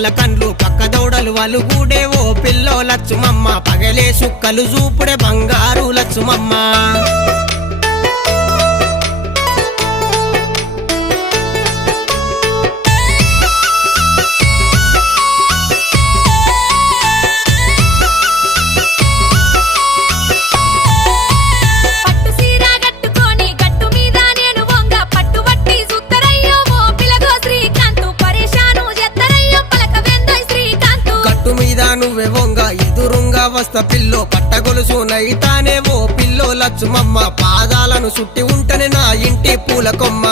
వాళ్ళ కండ్లు పక్క దౌడలు వాళ్ళు గూడే ఓ పిల్లో లచ్చుమమ్మ పగలే సుక్కలు చూపుడే బంగారు లచ్చుమమ్మ నువ్వే వంగ ఎదురుంగా వస్త పిల్లో పట్టగొలుసు నైతానే ఓ పిల్లో లచ్చుమమ్మ పాదాలను సుట్టి ఉంటనే నా ఇంటి పూల కొమ్మ